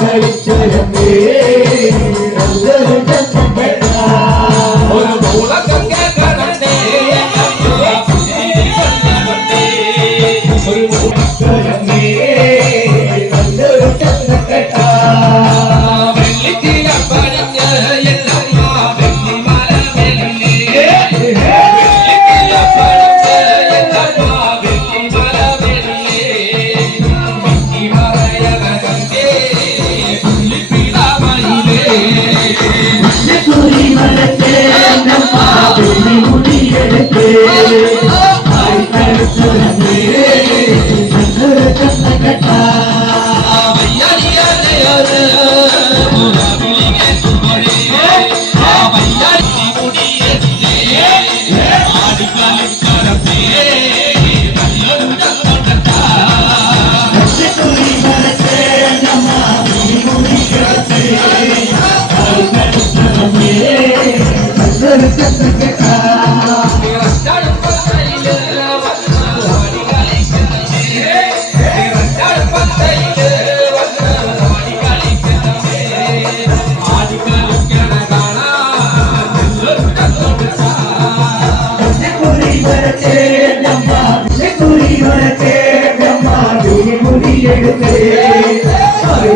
കളിച്ചരമേ നല്ലൊരു ചന്തപ്പെട്ട ഒരു മൂളക്കങ്ങ കടന്നേ ഒരു മൂളക്കരമേ നല്ലൊരു ചന്തപ്പെട്ട വെള്ളിത്തിര പണിഞ്ഞ എല്ലമ്മ വെള്ളി മല വെള്ളി വെള്ളിത്തിര പണിഞ്ഞ എല്ലമ്മ വെള്ളി മല വെള്ളി വെള്ളി മറയകണ്ടേ പുള്ളിപ്പിടാമയിലേ കുരിമലത്തെ നമ്മ വെള്ളി മുടിയെടുത്തേ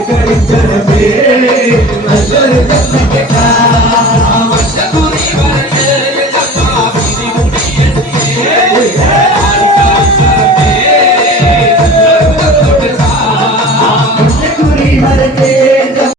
കളിച്ചരമേ